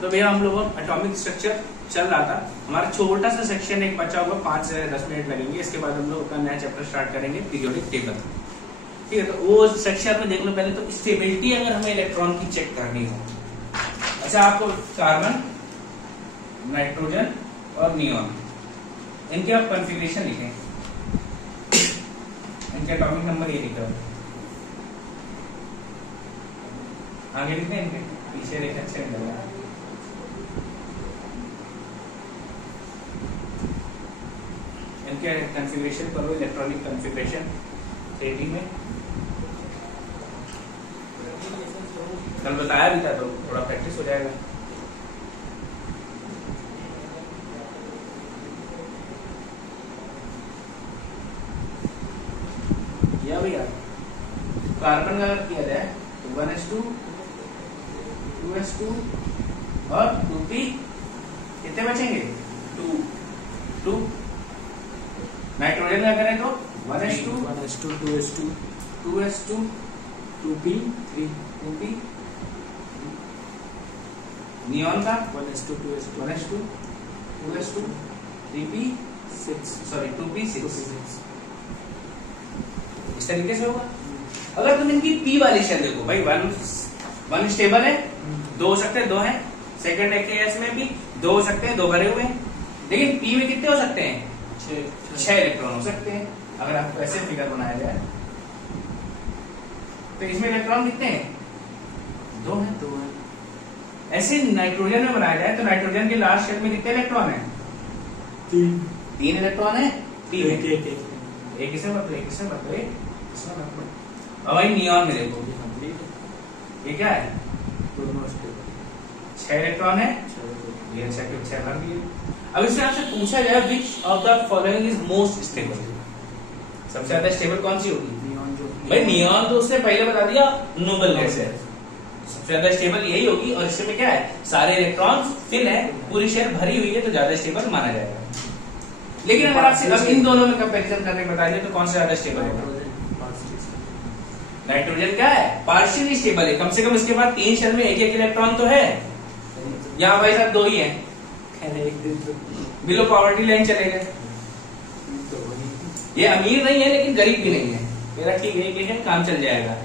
तो भैया हम लोग एटॉमिक स्ट्रक्चर चल रहा था, हमारा छोटा सा सेक्शन एक बचा होगा, 5 से 10 मिनट लगेंगे। इसके बाद हम लोग अपना नया चैप्टर स्टार्ट करेंगे पीरियोडिक टेबल। ठीक है, तो वो सेक्शन में देख लो पहले तो स्टेबिलिटी अगर हमें इलेक्ट्रॉन की चेक करनी हो। अच्छा, आपको कार्बन, नाइट्रोजन और नियॉन, इनके आप कॉन्फ़िगरेशन लिखें, इनके एटॉमिक नंबर ये लिखा है, आगे लिखें, इनके पीछे लिखें, अच्छे नहीं लगा। इनके कॉन्फ़िगरेशन करो, इलेक्ट्रॉनिक कॉन्फ़िगरेशन 3D में कल बताया भी था, तो थोड़ा प्रैक्टिस हो जाएगा। किया भैया, कार्बन का अगर किया जाए तो 1s2 2s2 और 2p, कितने बचेंगे? 2। नाइट्रोजन का करें तो 1s2 2s2 2p 2p। Neon का 1s2 2s2 3p 6, sorry 2p 6। इस तरीके से होगा। अगर तुम इनकी p वाली शेल देखो भाई, 1 स्टेबल है, 2 हो सकते हैं, 2 है। सेकंड केस में भी 2 हो सकते हैं, 2 भरे हुए हैं। लेकिन p में कितने हो सकते हैं? 6 इलेक्ट्रॉन हो सकते हैं। अगर आपको ऐसे फिगर बनाया जाए तो इसमें इलेक्ट्रॉन कितने हैं? 2 हैं। ऐसे नाइट्रोजन में बनाया जाए तो नाइट्रोजन के लास्ट शेल में कितने इलेक्ट्रॉन हैं? 3 इलेक्ट्रॉन है p में। एक इसे मत लो, एक इसे मत लो, इसमें मत लो। और भाई नियॉन में देखो, ये क्या है? 6 इलेक्ट्रॉन है, ये 6 भर दिए। अब इसमें आपसे पूछा जाए विच of the following is most stable, सबसे ज्यादा स्टेबल कौन सी होगी? भाई नियॉन तो उसने पहले बता दिया, नोबल गैस है, सबसे ज्यादा स्टेबल यही होगी। और इसमें क्या है? सारे इलेक्ट्रॉन फिल है, पूरी शेल भरी हुई है, तो ज्यादा स्टेबल माना जाएगा। लेकिन अगर आपसे अब इन दोनों में कंपैरिजन करने को बता दिया तो कौन सा ज्यादा स्टेबल होगा? नाइट्रोजन क्या है? पार्शियली स्टेबल है, कम से कम इसके बाद 3 शेल में एक इलेक्ट्रॉन तो है। यहाँ भाई साहब 2 ही है, बिलो पॉवर्टी लाइन चले गए। ये अमीर नहीं है लेकिन गरीब भी नहीं है, मेरा ठीक है, काम चल जाएगा।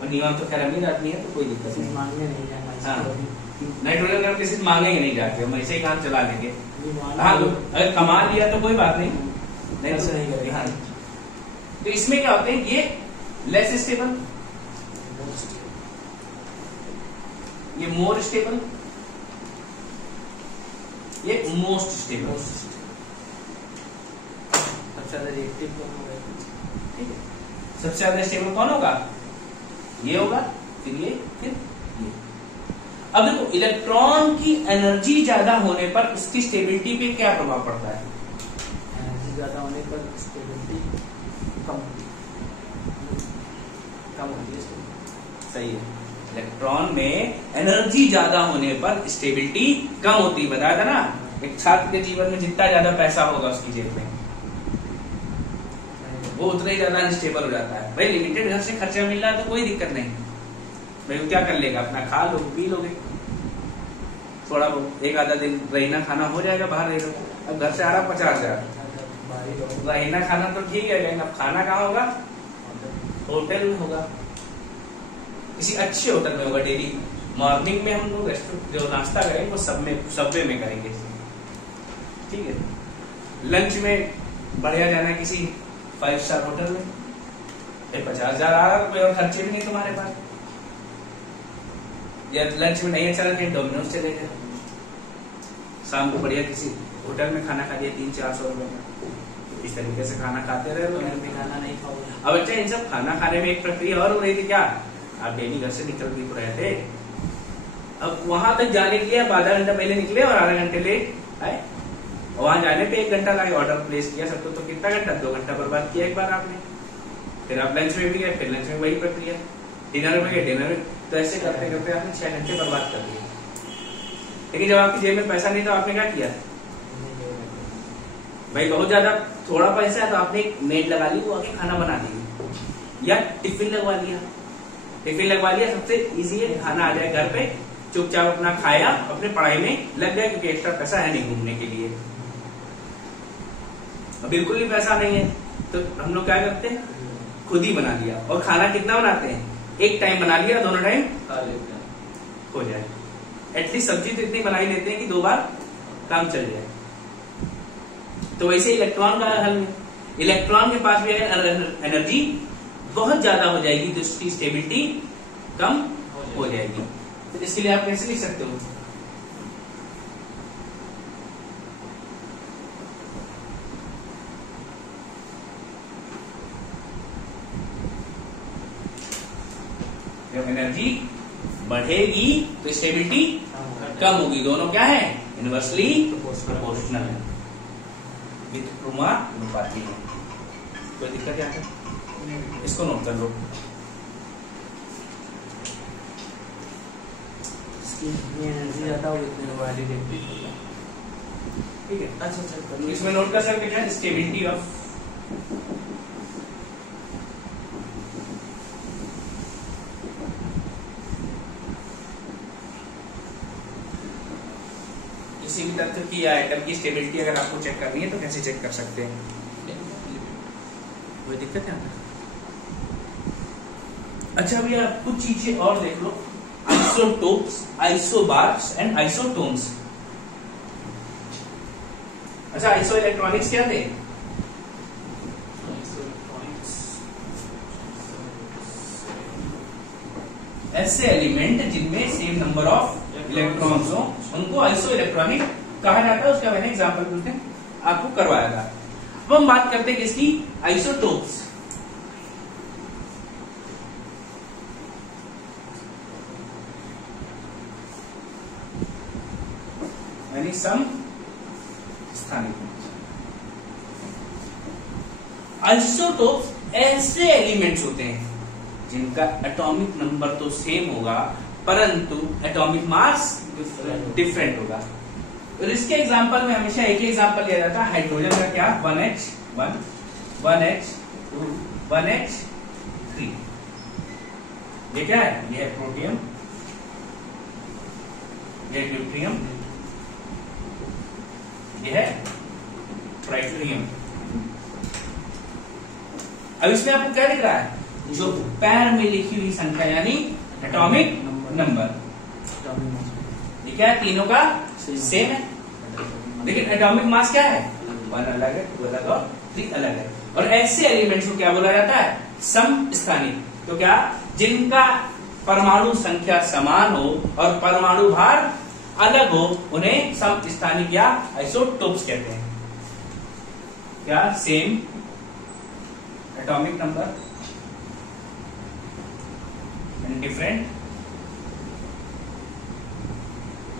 और नियॉन तो खैर अमीर आदमी है, तो कोई दिक्कत नहीं, मांगने नहीं जाना। हाँ, नाइट्रोजन हम किसी से मांगेंगे नहीं जाके, हम ऐसे ही काम चला लेंगे। हाँ, अगर कमा लिया तो कोई बात नहीं, नहीं तो नहीं करेंगे। हाँ, तो इसमें क्या होते हैं? ये लेस स्टेबल, ये मोर स्टेबल, ये मोस्ट स्टेबल। सबसे ज्यादा रिएक्टिव कौन होगा? ठीक है, सबसे ज्यादा स्टेबल कौन होगा? ये होगा, फिर ये, फिर ये। अब देखो, इलेक्ट्रॉन की एनर्जी ज्यादा होने पर उसकी स्टेबिलिटी पे क्या प्रभाव पड़ता है? एनर्जी ज्यादा होने पर स्टेबिलिटी कम होती है। सही है, इलेक्ट्रॉन में एनर्जी ज्यादा होने पर स्टेबिलिटी कम होती है। बताया था ना, एक छात्र के जीवन में जितना ज्यादा पैसा होगा उसकी जेब में, वो उतना ही ज्यादा अनस्टेबल हो जाता है। भाई लिमिटेड घर से खर्चा मिल रहा है तो कोई दिक्कत नहीं, भाई वो क्या कर लेगा? अपना खा लो, पी लोगे, थोड़ा बहुत एक आधा दिन रहीना खाना हो जाएगा, बाहर रह लो। अब घर से आ रहा 50,000, रहीना खाना तो ठीक है, लेकिन अब खाना कहाँ होगा? होटल में होगा, किसी अच्छे होटल में होगा। डेली मॉर्निंग में हम लोग जो नाश्ता करेंगे वो सबवे में करेंगे, ठीक है। लंच में बढ़िया जाना है किसी 5 स्टार होटल में, 50,000 आ रहा, कोई और खर्चे भी नहीं तुम्हारे पास। या लंच में नहीं अच्छा लगे, डोमिनोज चले गए, शाम को बढ़िया किसी होटल में खाना खा लिया 300-400 रुपए में। इस तरीके से खाना खाते रहे, घर में खाना नहीं खाओगे। अब अच्छा, इन सब खाना खाने में एक प्रक्रिया और हो रही थी, क्या? आप डेली घर से निकल भी तो रहे थे, अब वहां तक जाने के लिए आप आधा घंटा पहले निकले और आधा घंटे लेट आए, वहां जाने पे 1 घंटा लगे, ऑर्डर प्लेस किया सबको, तो कितना घंटा? 2 घंटा बर्बाद किया एक बार आपने। फिर आप लंच में भी गए, फिर लंच में वही प्रक्रिया, डिनर में गए, डिनर में, तो ऐसे करते करते आपने 6 घंटे बर्बाद कर दिए। लेकिन जब आपकी जेब में पैसा नहीं था, आपने क्या किया? भाई बहुत ज्यादा थोड़ा पैसा है तो आपने एक मेड लगा ली, वो आके खाना बना दी, या टिफिन लगवा लिया। टिफिन लगवा लिया, सबसे इजी है, खाना आ जाए घर पे, चुपचाप अपना खाया, अपने पढ़ाई में लग गया, क्योंकि एक्स्ट्रा पैसा है नहीं घूमने के लिए, बिल्कुल भी पैसा नहीं है, तो हम लोग क्या करते हैं, खुद ही बना लिया। और खाना कितना बनाते हैं, एक टाइम बना लिया, दोनों टाइम खा लेते हैं, हो जाए। एटलीस्ट सब्जी तो इतनी बना ही लेते हैं कि 2 बार काम चल जाए। तो वैसे इलेक्ट्रॉन का हल है, इलेक्ट्रॉन के पास भी अगर एनर्जी बहुत ज्यादा हो जाएगी तो उसकी स्टेबिलिटी कम हो जाएगी। तो इसके लिए आप कैसे लिख सकते हो, जब एनर्जी बढ़ेगी तो स्टेबिलिटी कम होगी, दोनों क्या है, इनवर्सली प्रोपोर्शनल है, वित्तनुपाती है। कोई दिक्कत क्या है, इसको नोट कर लो। एनर्जी ज्यादा हो गई, ठीक है। अच्छा, इसमें नोट कर सकते हैं स्टेबिलिटी ऑफ किसी भी तत्व की या आइटम की स्टेबिलिटी अगर आपको चेक करनी है तो कैसे चेक कर सकते हैं, कोई दिक्कत है। अच्छा भैया कुछ चीजें और देख लो, आइसोटोप्स, आइसोबार्स एंड आइसोटोन्स। अच्छा, आइसो इलेक्ट्रॉनिक्स क्या थे, ऐसे एलिमेंट जिनमें सेम नंबर ऑफ इलेक्ट्रॉन्स हो उनको आइसो इलेक्ट्रॉनिक कहा जाता है। उसका मैंने एग्जांपल बोलते हैं आपको करवाया था। अब हम बात करते हैं किसकी, आइसोटोप्स। यानी सम स्थानिक। आइसोटोप्स ऐसे एलिमेंट्स होते हैं जिनका एटॉमिक नंबर तो सेम होगा परंतु एटॉमिक मास डिफरेंट होगा। और इसके एग्जांपल में हमेशा एक ही एग्जांपल लिया जाता है, हाइड्रोजन का क्या, 1H1, 1H2, 1H3। ये क्या है, ये है प्रोटियम, ये है ड्यूट्रियम, ये है ट्राइटियम। अब इसमें आपको क्या दिख रहा है, जो पैर में लिखी हुई संख्या यानी एटॉमिक नंबर, ये क्या है, तीनों का सेम है, लेकिन एटॉमिक मास क्या है, 1 अलग है, 2 अलग और 3 अलग है। और ऐसे एलिमेंट्स को क्या बोला जाता है, समस्थानिक। तो क्या, जिनका परमाणु संख्या समान हो और परमाणु भार अलग हो उन्हें समस्थानिक या आइसोटोप्स कहते हैं। क्या, same atomic number and different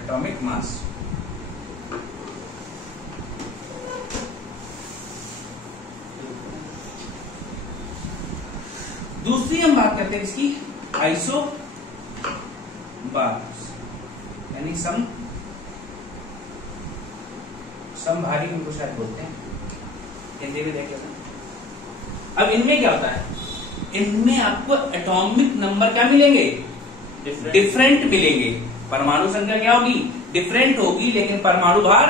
atomic mass. दूसरी हम बात करते हैं इसकी आइसोबार्स, यानी समभारी उनको शायद बोलते हैं, हिंदी में देख लेते हैं। अब इनमें क्या होता है, इनमें आपको एटॉमिक नंबर क्या मिलेंगे, डिफरेंट मिलेंगे। परमाणु संख्या क्या होगी, डिफरेंट होगी, लेकिन परमाणु भार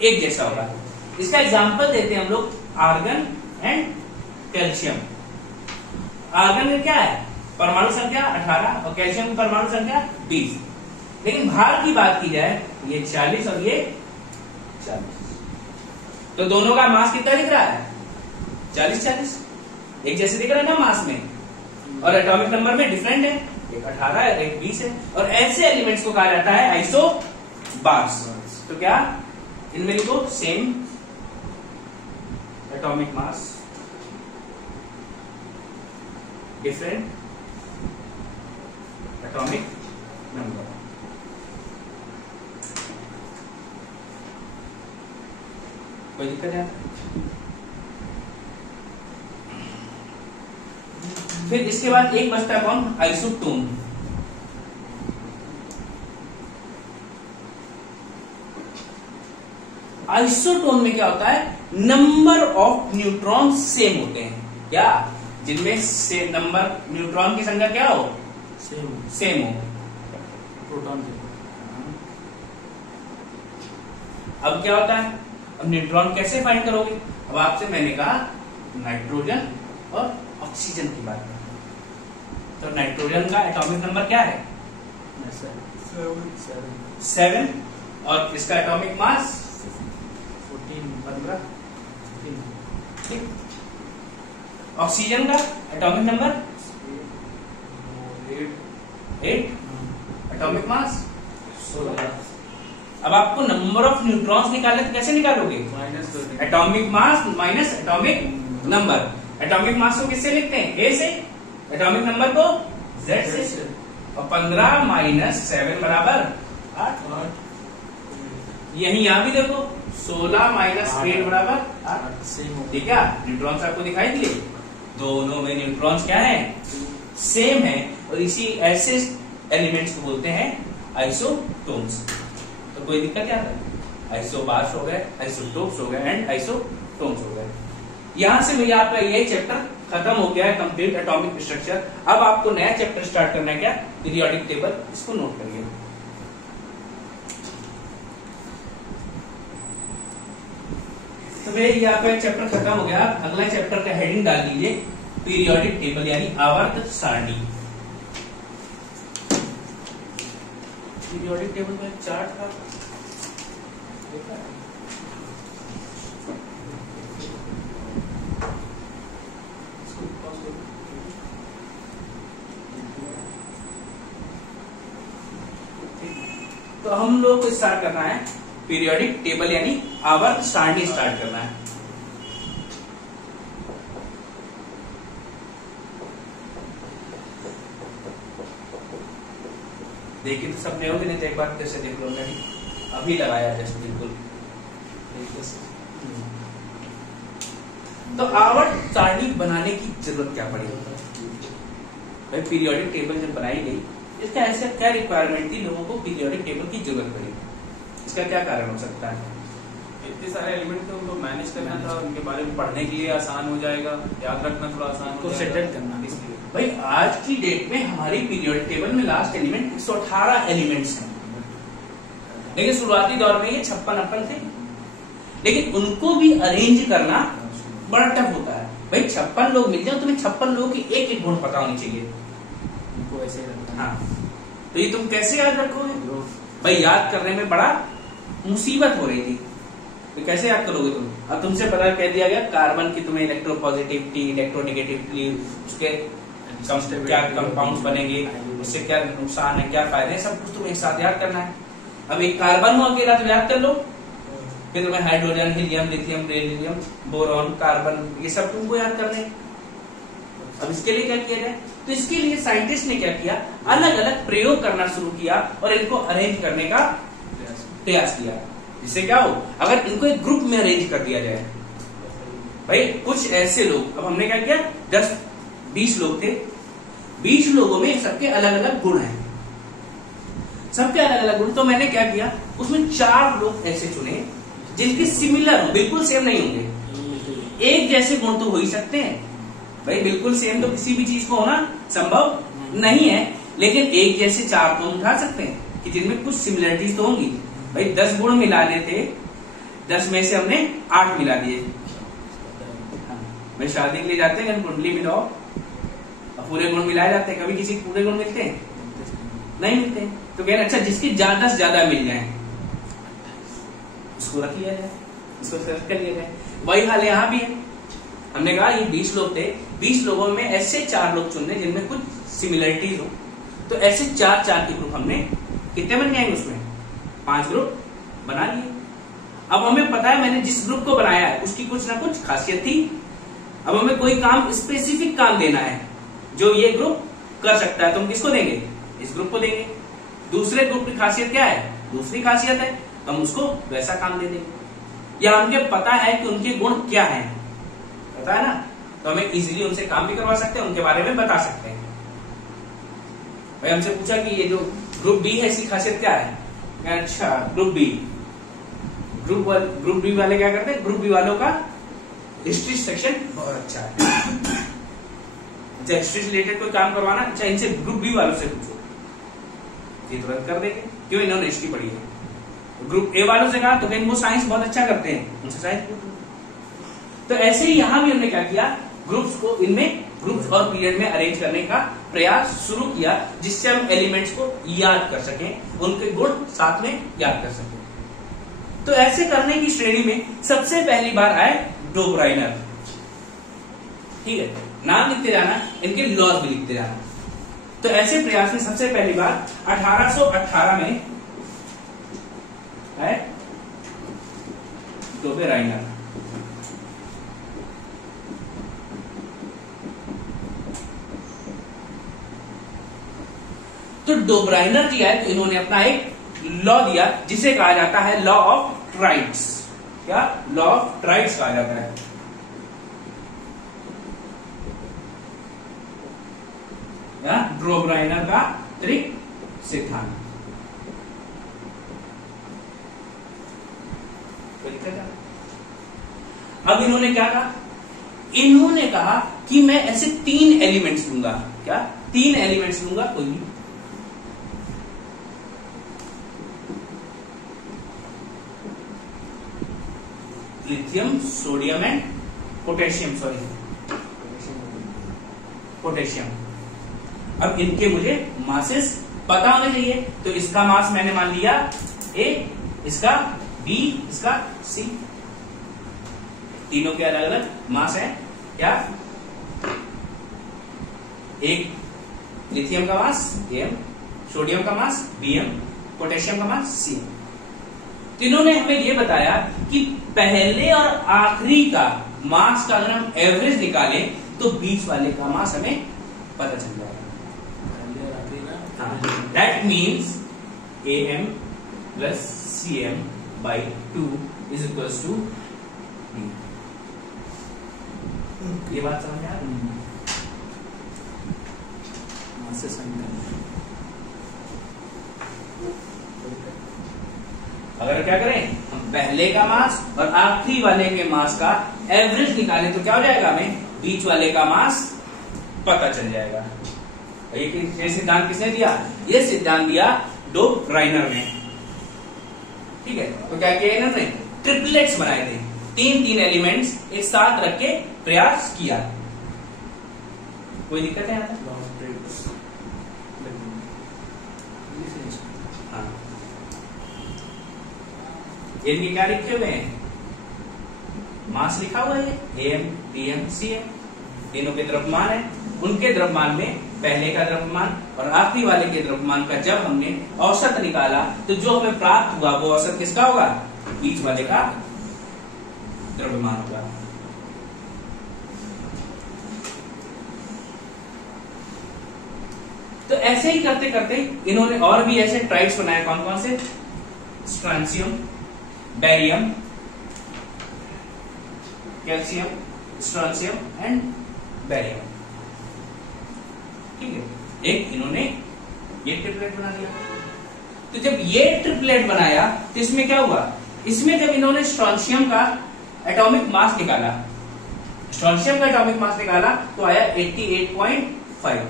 एक जैसा होगा। इसका एग्जांपल देते हैं हम लोग, आर्गन एंड कैल्शियम। आर्गन में क्या है, परमाणु संख्या 18 और कैल्शियम की परमाणु संख्या 20, लेकिन भार की बात की जाए ये 40 और ये 40, तो दोनों का मास कितना दिख रहा है, 40-40, एक जैसे दिख रहा है ना मास में, और एटॉमिक नंबर में डिफरेंट है, एक 18 है एक 20 है। और ऐसे एलिमेंट्स को कहा जाता है आइसोबार्स। तो क्या, इनमें लिखो same atomic mass, different atomic number. कोई दिक्कत है? फिर इसके बाद एक बचता है कौन, आइसोटोन। आइसोटोन में क्या होता है, नंबर ऑफ न्यूट्रॉन सेम होते हैं, क्या, जिनमें से नंबर न्यूट्रॉन की संख्या क्या हो, सेम हो, प्रोटॉन अब क्या होता है, अब न्यूट्रॉन कैसे फाइंड करोगे? अब आपसे मैंने कहा नाइट्रोजन और ऑक्सीजन की बात करते हैं। तो नाइट्रोजन का एटॉमिक नंबर क्या है? 7 और इसका एटॉमिक मास 15। ठीक। ऑक्सीजन का एटॉमिक नंबर 8, एटॉमिक मास 16। अब आपको नंबर ऑफ न्यूट्रॉन्स निकालने तो कैसे निकालोगे? Atomic mass minus atomic number. Atomic mass को किससे लिखते हैं? ए से। एटॉमिक नंबर को जेड से। और 15 माइनस 7 बराबर 8। यही यहां भी देखो 16 माइनस 8 बराबर 8। ठीक है, न्यूट्रॉन्स आपको दिखाई दिए, दोनों में न्यूट्रॉन्स क्या है? सेम है। और इसी ऐसे एलिमेंट्स को बोलते हैं आइसोटोन्स। तो कोई दिक्कत क्या है? आइसोबार्स हो गए, आइसोटोप्स हो गए एंड आइसोटोन्स हो गए। यहां से भैया आपका ये चैप्टर खत्म हो गया है, कंप्लीट एटॉमिक स्ट्रक्चर। अब आपको नया चैप्टर स्टार्ट करना है, क्या? Periodic table. इसको नोट करिए। तो भैया ये आपका चैप्टर खत्म हो गया। अगला चैप्टर का हेडिंग डाल दीजिए पीरियोडिक टेबल यानी आवर्त सारणी। पीरियोडिक टेबल का एक चार्ट था, तो हम लोग को स्टार्ट करना है पीरियोडिक टेबल यानी आवर्त सारणी स्टार्ट करना है। देखिए तो सबने होगी, नहीं तो एक बार फिर से देख लो। मैंने अभी लगाया जस्ट बिल्कुल। तो आवर्त सारणी बनाने की जरूरत क्या पड़ी? भाई पीरियोडिक टेबल जब बनाई गई, इसका ऐसा क्या रिक्वायरमेंट थी, लोगों को पीरियोडिक टेबल की जरूरत पड़ी? इसका क्या कारण हो सकता है? इतने सारे एलिमेंट थे, उनको मैनेज करना था, उनके बारे में पढ़ने के लिए आसान हो जाएगा, याद रखना थोड़ा आसान हो जाएगा, सेटल करना। इसलिए भाई आज की डेट में हमारी पीरियोडिक टेबल में लास्ट एलिमेंट 118 एलिमेंट्स हैं, लेकिन शुरुआती दौर में ये 56 थे। लेकिन उनको भी अरेंज करना बड़ा टफ होता है। भाई 56 लोग मिल जाओ, तुम्हें 56 लोगों की एक एक गुण पता होनी चाहिए। उनको ऐसे रखना। हाँ, तो ये तुम कैसे याद रखोगे? भाई याद करने में बड़ा मुसीबत हो रही थी, तो कैसे याद करोगे तुम? अब तुमसे पता कह दिया गया कार्बन की तुम्हें इलेक्ट्रोपॉजिटिविटी, इलेक्ट्रोनेगेटिविटी, उसके क्या कंपाउंड्स बनेंगे, उससे क्या नुकसान है, क्या फायदे हैं, सब कुछ तुम्हें एक साथ याद करना है। अब एक कार्बन हो अकेला तो याद कर लो, फिर तुम्हें hydrogen, helium, lithium, beryllium, boron, carbon, ये सब तुमको याद करने। अब इसके लिए क्या किया जाए? तो इसके लिए साइंटिस्ट ने क्या किया, अलग अलग प्रयोग करना शुरू किया और इनको अरेंज करने का प्रयास किया। जिससे क्या हो, अगर इनको एक ग्रुप में अरेंज कर दिया जाए, भाई कुछ ऐसे लोग, अब हमने क्या किया, 10-20 लोग थे, 20 लोगों में सबके अलग अलग गुण हैं, सबके अलग अलग गुण। तो मैंने क्या किया, उसमें 4 लोग ऐसे चुने जिनके सिमिलर हो, बिल्कुल सेम नहीं होंगे, एक जैसे गुण तो हो ही सकते हैं। भाई बिल्कुल सेम तो किसी भी चीज को होना संभव नहीं है, लेकिन एक जैसे 4 तो उठा सकते हैं कि जिनमें कुछ सिमिलरिटीज तो होंगी। भाई 10 गुण मिलाने थे, 10 में से हमने 8 मिला दिए। भाई शादी के लिए जाते हैं, कुंडली मिलाओ, पूरे गुण मिलाए जाते हैं, कभी किसी के पूरे गुण मिलते हैं? नहीं मिलते। तो कहना अच्छा जिसकी ज्यादा से ज्यादा मिल जाए उसको रख लिया जाए, उसको सेलेक्ट कर लिया जाए। वही हाल यहां भी है। हमने कहा ये 20 लोग थे, 20 लोगों में ऐसे 4 लोग चुनने जिनमें कुछ सिमिलरिटीज हो। तो ऐसे 4-4 के ग्रुप हमने कितने बन जाएंगे, उसमें 5 ग्रुप बना लिए। अब हमें पता है मैंने जिस ग्रुप को बनाया है उसकी कुछ ना कुछ खासियत थी। अब हमें कोई काम, स्पेसिफिक काम देना है जो ये ग्रुप कर सकता है, तो हम किसको देंगे? इस ग्रुप को देंगे। दूसरे ग्रुप की खासियत क्या है? दूसरी खासियत है, हम उसको वैसा काम दे देंगे। या हमें पता है कि उनके गुण क्या हैं, पता है ना, तो हमें इजीली उनसे काम भी करवा सकते हैं, उनके बारे में बता सकते हैं। भाई हमसे पूछा कि ये जो ग्रुप बी है इसकी खासियत क्या है? अच्छा ग्रुप बी, ग्रुप बी वाले क्या करते हैं, ग्रुप बी वालों का हिस्ट्री सेक्शन बहुत अच्छा है। अच्छा हिस्ट्री से रिलेटेड कोई काम करवाना, अच्छा इनसे ग्रुप बी वालों से पूछो, ये तुरंत कर देंगे, क्यों? इन्होंने हिस्ट्री पढ़ी है। ग्रुप ए वालों से कहा तो कहीं वो साइंस बहुत अच्छा करते हैं, उनसे साइंस पूछ लो। तो ऐसे ही यहां भी हमने क्या किया, ग्रुप्स को इनमें ग्रुप्स और पीरियड में अरेंज करने का प्रयास शुरू किया, जिससे हम एलिमेंट्स को याद कर सकें, उनके गुण साथ में याद कर सकें। तो ऐसे करने की श्रेणी में सबसे पहली बार आए डोब्राइनर। ठीक है, नाम लिखते जाना, इनके लॉज भी लिखते जाना। तो ऐसे प्रयास में सबसे पहली बार 1818 में है डोब्राइनर। तो डोब्राइनर जी है, तो इन्होंने अपना एक लॉ दिया जिसे कहा जाता है लॉ ऑफ ट्राइड्स। क्या लॉ ऑफ ट्राइड्स कहा जाता है। डोब्राइनर का त्रिक सिद्धांत। अब इन्होंने क्या कहा, इन्होंने कहा कि मैं ऐसे 3 एलिमेंट्स लूंगा। क्या 3 एलिमेंट्स लूंगा, कोई भी lithium, sodium and potassium, potassium. अब इनके मुझे मासेस पता होने चाहिए, तो इसका मास मैंने मान लिया A, इसका B, इसका C। तीनों के अलग अलग मास है। क्या, एक लिथियम का मास Am, सोडियम का मास Bm, पोटेशियम का मास C। तीनों ने हमें यह बताया कि पहले और आखिरी का मास का अगर हम एवरेज निकालें तो बीच वाले का मास हमें पता चल जाएगा। That means Am plus Cm by 2 is equals to D। ये बात समझ आ रही है? अगर क्या करें, हम पहले का मास और आखिरी वाले के मास का एवरेज निकालें तो क्या हो जाएगा, हमें बीच वाले का मास पता चल जाएगा। ये सिद्धांत किसने दिया, ये सिद्धांत दिया डोब्राइनर ने। ठीक है, तो क्या किया इन्होंने, ट्रिपलेट्स बनाए थे, 3 एलिमेंट्स एक साथ रख के प्रयास किया। कोई दिक्कत है यहाँ तक? हाँ, इनके क्या लिखे हुए हैं, मास लिखा हुआ है Am, Bm, Cm। तीनों के द्रव्यमान है, उनके द्रव्यमान में पहले का द्रव्यमान और आखिरी वाले के द्रव्यमान का जब हमने औसत निकाला तो जो हमें प्राप्त हुआ वो औसत किसका होगा, बीच वाले का द्रव्यमान होगा। तो ऐसे ही करते करते इन्होंने और भी ऐसे ट्राइड्स बनाए। कौन कौन से, strontium, barium, calcium, strontium and barium. ठीक है, एक इन्होंने ये ट्रिपलेट बना दिया। तो जब ये ट्रिपलेट बनाया तो इसमें क्या हुआ, इसमें जब इन्होंने स्ट्रांसियम का एटॉमिक मास निकाला, स्ट्रांसियम का एटॉमिक मास निकाला तो आया 88.5।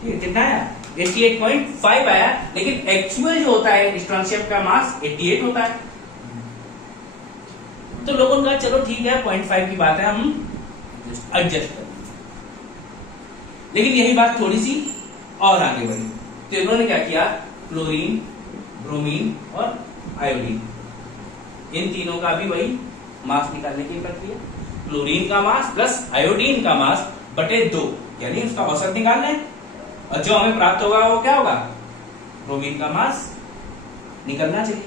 ठीक है, कितना आया, 88.5 आया। लेकिन एक्चुअल जो होता है स्ट्रांसियम का मास 88 होता है। तो लोगों ने कहा चलो ठीक है 0.5 की बात है, हम एडजस्ट कर। लेकिन यही बात थोड़ी सी और आगे बढ़ी तो इन्होंने क्या किया, क्लोरीन, ब्रोमीन और आयोडीन, इन तीनों का भी वही मास निकालने की प्रक्रिया। क्लोरीन का मास प्लस आयोडीन का मास बटे 2, यानी उसका औसत निकालना है। और जो हमें प्राप्त होगा वो क्या होगा, ब्रोमीन का मास निकलना चाहिए।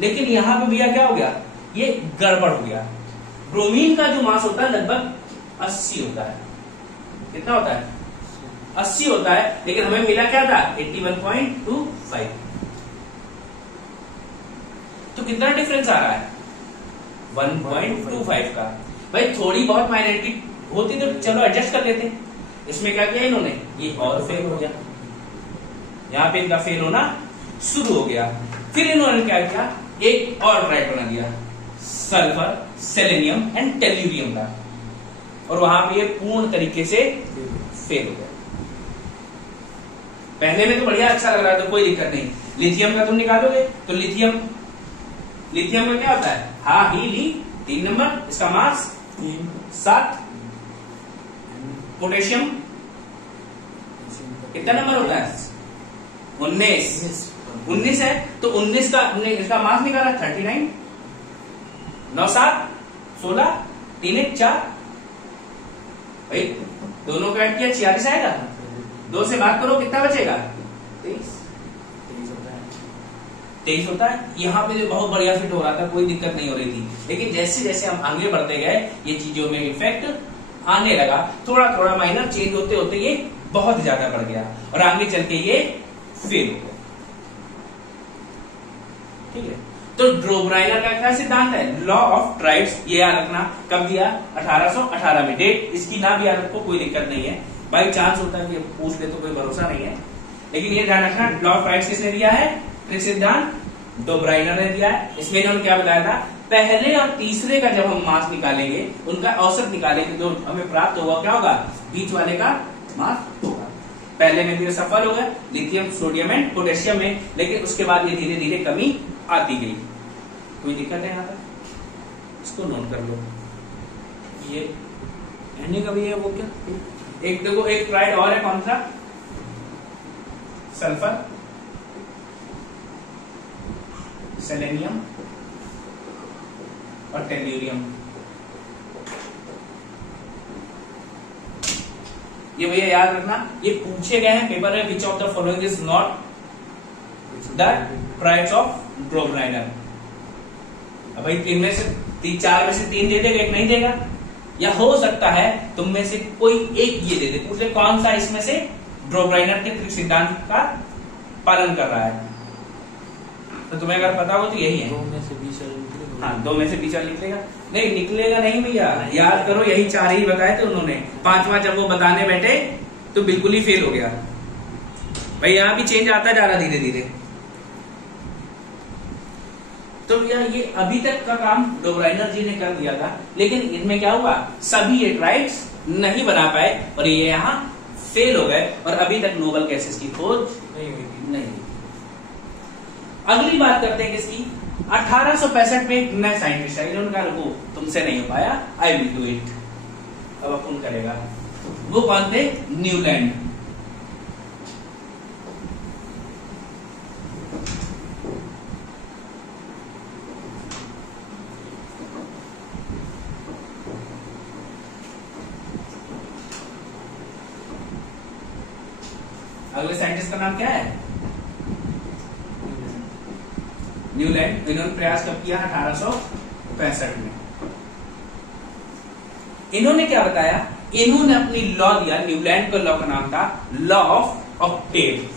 लेकिन यहां पे भैया क्या हो गया, ये गड़बड़ हो गया। ब्रोमीन का जो मास होता है लगभग 80 होता है। कितना होता है, 80 होता है। लेकिन हमें मिला क्या था, 81.25। तो कितना डिफरेंस आ रहा है, 1.25 का। भाई थोड़ी बहुत माइनॉरिटी होती तो चलो एडजस्ट कर लेते। इसमें क्या किया इन्होंने, ये और फेल हो गया, यहां पे इनका फेल होना शुरू हो गया। फिर इन्होंने क्या किया, एक और ट्राइड बना दिया, सल्फर, सेलेनियम एंड टेल्यूरियम का, और वहां पे ये पूर्ण तरीके से फेल हो गया। पहले में तो बढ़िया अच्छा लग रहा था, कोई दिक्कत नहीं। लिथियम का तुम निकालोगे तो लिथियम का क्या होता है? हा ही ली 3 नंबर, इसका मास 7। पोटेशियम कितना नंबर होता है? 19 है, तो 19 का हमने इसका मास निकाला 39। 9 7 16, 3 1 4, भाई दोनों का ऐड किया 46 आएगा। 2 से भाग करो कितना बचेगा? 23 होता है। यहाँ पे जो बहुत बढ़िया फिट हो रहा था, कोई दिक्कत नहीं हो रही थी, लेकिन जैसे जैसे हम आगे बढ़ते गए ये चीजों में इफेक्ट आने लगा, थोड़ा थोड़ा माइनर चेंज होते होते ये बहुत ज्यादा बढ़ गया और आगे चल के ये फेल हो गया। ठीक है, तो ड्रोब्राइनर का क्या सिद्धांत है? Law of tribes. ये याद रखना, कब दिया? 1818 में। डेट इसकी ना भी याद रखो, कोई दिक्कत नहीं है, बाई चांस होता है कि पूछ ले तो कोई भरोसा नहीं है, लेकिन ये ध्यान रखना लॉ ऑफ ट्राइब्स किसने दिया है? सिद्धांत ड्रोब्राइनर ने दिया है। इसमें इन्होंने क्या बताया था? पहले और तीसरे का जब हम मास निकालेंगे, उनका औसत निकालेंगे, तो हमें प्राप्त होगा क्या होगा? बीच वाले का मास होगा। पहले में भी सफल हो गया लिथियम, सोडियम एंड पोटेशियम में, लेकिन उसके बाद ये धीरे धीरे कमी आती गई। कोई दिक्कत है यहाँ पर? इसको नोट कर लो। ये एनी का भी है, वो क्या एक देखो, एक ट्राइड और है, कौन सा? सल्फर, सेलेनियम और टेल्यूरियम। ये भैया याद रखना, ये पूछे गए हैं पेपर में, which of the following is not the tribes of ड्रोब्राइनर। अब भाई 3 में से 4 में से 3 दे देगा, 1 नहीं देगा, या हो सकता है तुम में से कोई एक ये दे दे, पूछ ले कौन सा इसमें से ड्रोब्राइनर के सिद्धांत का पालन कर रहा है, तो तुम्हें अगर पता हो तो यही है। 2 में से 20 हाँ, 2 में से 20 निकलेगा? नहीं निकलेगा, नहीं भैया, याद करो यही 4 ही बताए थे उन्होंने। 5वां जब वो बताने बैठे तो बिल्कुल ही फेल हो गया भाई। यहाँ भी चेंज आता जा रहा धीरे धीरे। तो भैया ये अभी तक का काम ड्रोब्राइनर जी ने कर दिया था, लेकिन इनमें क्या हुआ? सभी ये ट्राइब्स नहीं बना पाए और ये यहाँ फेल हो गए, और अभी तक नोबेल गैसेस की खोज नहीं। अगली बात करते हैं किसकी? 1865 में एक नया साइंटिस्ट है, इन्होंने कहा रुको, तुमसे नहीं हो पाया, आई विल डू इट, अब अपन करेगा। वो कौन थे? न्यूलैंड। अगले साइंटिस्ट का नाम क्या है? न्यूलैंड। इन्होंने प्रयास कब किया? 1865 में। इन्होंने क्या बताया? इन्होंने अपनी लॉ दिया, न्यूलैंड का लॉ का नाम था लॉ ऑफ ऑक्टेव।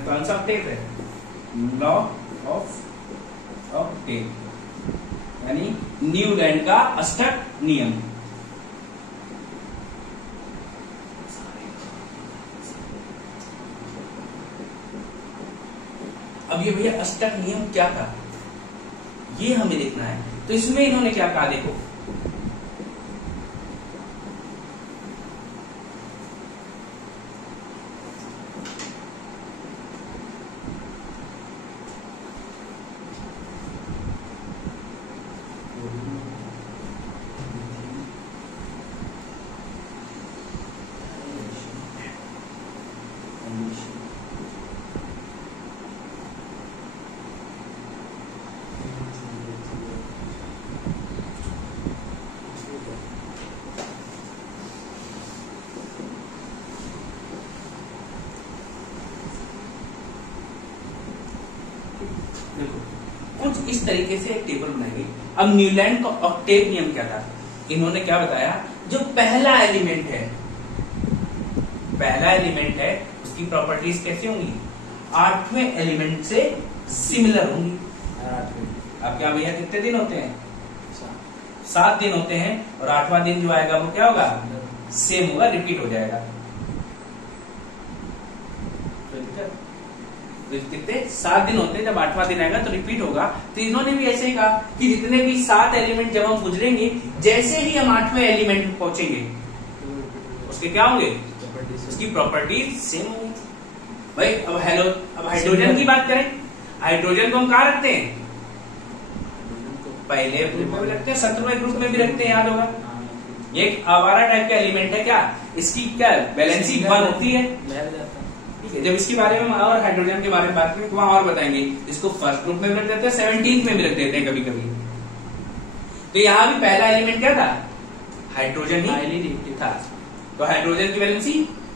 कौन सा ऑक्टेव है? लॉ ऑफ ऑक्टेव, यानी न्यूलैंड का अष्टक नियम। अब ये भैया अष्टक नियम क्या था, ये हमें देखना है। तो इसमें इन्होंने क्या कहा, देखो कुछ इस तरीके से एक टेबल बनाएंगे। अब न्यूलैंड का ऑक्टेव नियम क्या था? इन्होंने क्या बताया? जो पहला एलिमेंट है उसकी प्रॉपर्टीज कैसी होंगी? 8वें एलिमेंट से सिमिलर होंगी। अब क्या भैया कितने दिन होते हैं? 7 दिन होते हैं, और 8वां दिन जो आएगा वो क्या होगा? सेम होगा, रिपीट हो जाएगा। कितने? 7 दिन होते हैं, जब 8वां दिन आएगा तो रिपीट होगा। तो इन्होंने भी ऐसे ही कहा कि जितने भी 7 एलिमेंट जब हम गुजरेंगे, जैसे ही हम 8वें एलिमेंट में पहुंचेंगे, उसके क्या होंगे? उसकी प्रॉपर्टीज सेम होंगी। भाई अब हाइड्रोजन की बात करें, हाइड्रोजन को हम कहाँ रखते हैं? पहले ग्रुप में भी रखते हैं, शत्रुए ग्रुप में भी रखते हैं, याद होगा। ये एक आवारा टाइप का एलिमेंट है, क्या इसकी क्या वैलेंसी 1 होती है, ठीक है। जब इसके बारे में और हाइड्रोजन के बारे में बात करें तो वहां और बताएंगे। इसको फर्स्ट ग्रुप में भी रख देते हैं, 17 में भी रख देते हैं कभी कभी। तो यहाँ भी पहला एलिमेंट क्या था? हाइड्रोजन ही था। तो हाइड्रोजन की वैलेंसी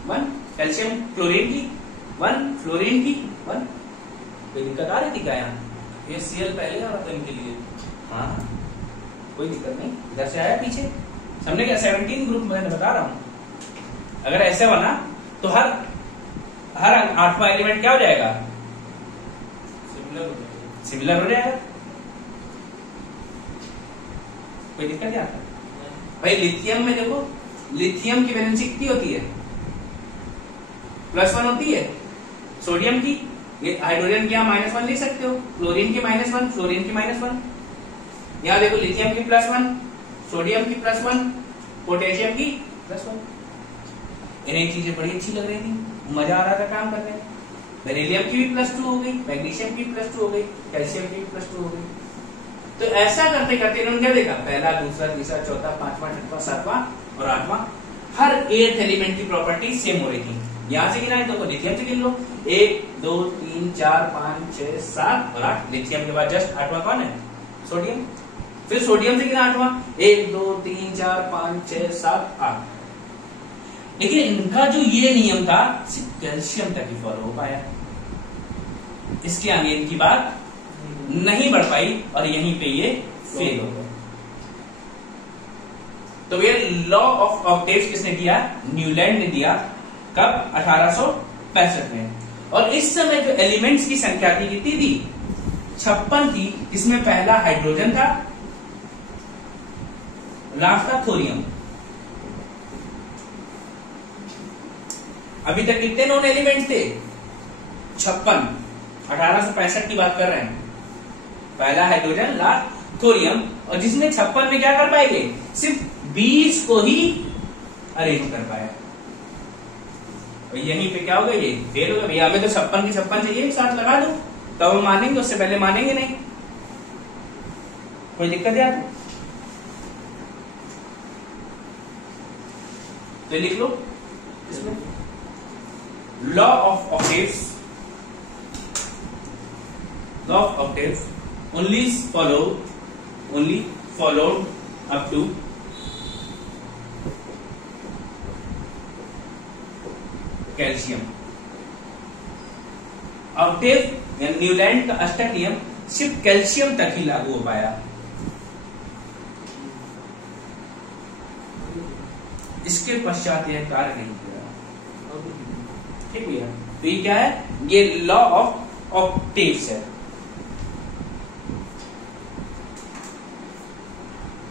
1, कैल्शियम क्लोरीन की 1, फ्लोरीन की 1। कोई दिक्कत आ रही थी क्या यहाँ? ये Cl पहले आ रहा था इनके लिए। हाँ कोई दिक्कत नहीं, इधर से आया पीछे। समझे क्या? 17 ग्रुप मैंने बता रहा हूं। अगर ऐसे बना तो हर 8वां एलिमेंट क्या हो जाएगा? सिमिलर हो जाएगा। कोई दिक्कत नहीं आता भाई। लिथियम में देखो, लिथियम की वैलेंसी कितनी होती है? +1 होती है। सोडियम की, ये हाइड्रोजन की यहाँ -1 लिख सकते हो, क्लोरीन की -1, फ्लोरीन की -1। यहाँ देखो लिथियम की +1, सोडियम की +1, पोटेशियम की +1। इन्हें चीजें बड़ी अच्छी लग रही थी, मजा आ रहा था काम करने में। बेरिलियम की भी +2 हो गई, मैग्नीशियम की भी +2 हो गई, कैल्शियम की भी +2 हो गई। तो ऐसा करते करते इन्होंने क्या देखा? पहला, दूसरा, तीसरा, चौथा, 5वां, 6वां, 7वां और 8वां, हर 8th एलिमेंट की प्रॉपर्टी सेम हो रही थी। यहां से गिना है तो लिथियम से गिन लो, 1 2 3 4 5 6 7 और 8। लिथियम के बाद जस्ट 8वां कौन है? सोडियम। फिर सोडियम से गिना 8वां, 1 2 3 4 5 6 7 8। लेकिन इनका जो ये नियम था सिर्फ कैल्शियम तक ही फॉलो हो पाया, इसके आगे इनकी बात नहीं बढ़ पाई और यहीं पे ये फेल हो गए। तो ये लॉ ऑफ ऑक्टेव्स किसने दिया? न्यूलैंड ने दिया। कब? 1865 में। और इस समय जो एलिमेंट्स की संख्या थी कितनी थी? 56 थी। इसमें पहला हाइड्रोजन था, लास्ट था थोरियम। अभी तक कितने नॉन एलिमेंट्स थे? 56। 1865 की बात कर रहे हैं। पहला हाइड्रोजन, लास्ट थोरियम। और जिसने 56 में क्या कर पाएंगे? सिर्फ 20 को ही अरेंज कर पाया। और यहीं पे क्या होगा? ये फेल होगा। भैया हमें तो 56 की 56 चाहिए, एक साथ लगा दो तब हम मानेंगे, उससे पहले मानेंगे नहीं। कोई दिक्कत है? तो लिख लो इसमें law of octaves. Law of octaves only followed up to calcium. Octave या न्यूलैंड का अष्टक नियम सिर्फ कैल्शियम तक ही लागू हो पाया। इसके पश्चात यह कार्य नहीं किया। ठीक भैया, तो ये क्या है? ये लॉ ऑफ ऑक्टेव्स है।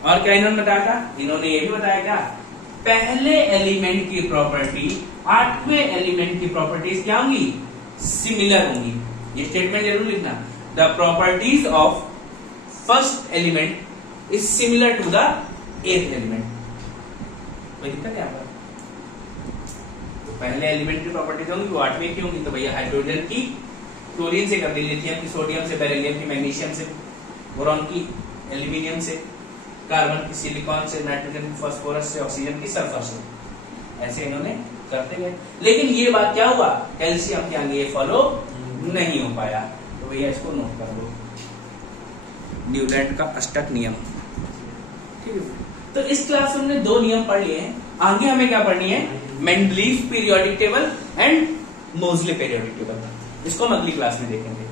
और क्या इन्होंने बताया था? इन्होंने ये भी बताया क्या? पहले एलिमेंट की प्रॉपर्टी 8वें एलिमेंट की प्रॉपर्टीज क्या होंगी? सिमिलर होंगी। ये स्टेटमेंट जरूर लिखना। The properties of first element is similar to the 8th element. कोई दिक्कत है यहाँ पर? तो पहले एलिमेंट की प्रॉपर्टीज होंगी वो 8वें की होंगी। तो भैया हाइड्रोजन की क्लोरीन से कर दी, लिथियम की सोडियम से, बेरिलियम की मैग्नीशियम से, बोरॉन की एल्यूमिनियम से, कार्बन की सिलिकॉन से, नाइट्रोजन की फास्फोरस से, ऑक्सीजन की सल्फर से। ऐसे इन्होंने करते गए। लेकिन ये बात क्या हुआ? कैल्शियम के आगे ये फॉलो नहीं हो पाया। तो भैया इसको नोट कर लो, न्यूलैंड का अष्टक नियम। ठीक है, तो इस क्लास में हमने 2 नियम पढ़ लिए हैं। आगे हमें क्या पढ़नी है? मेंडलीव पीरियोडिक टेबल एंड मोजले पीरियोडिक टेबल। इसको हम अगली क्लास में देखेंगे।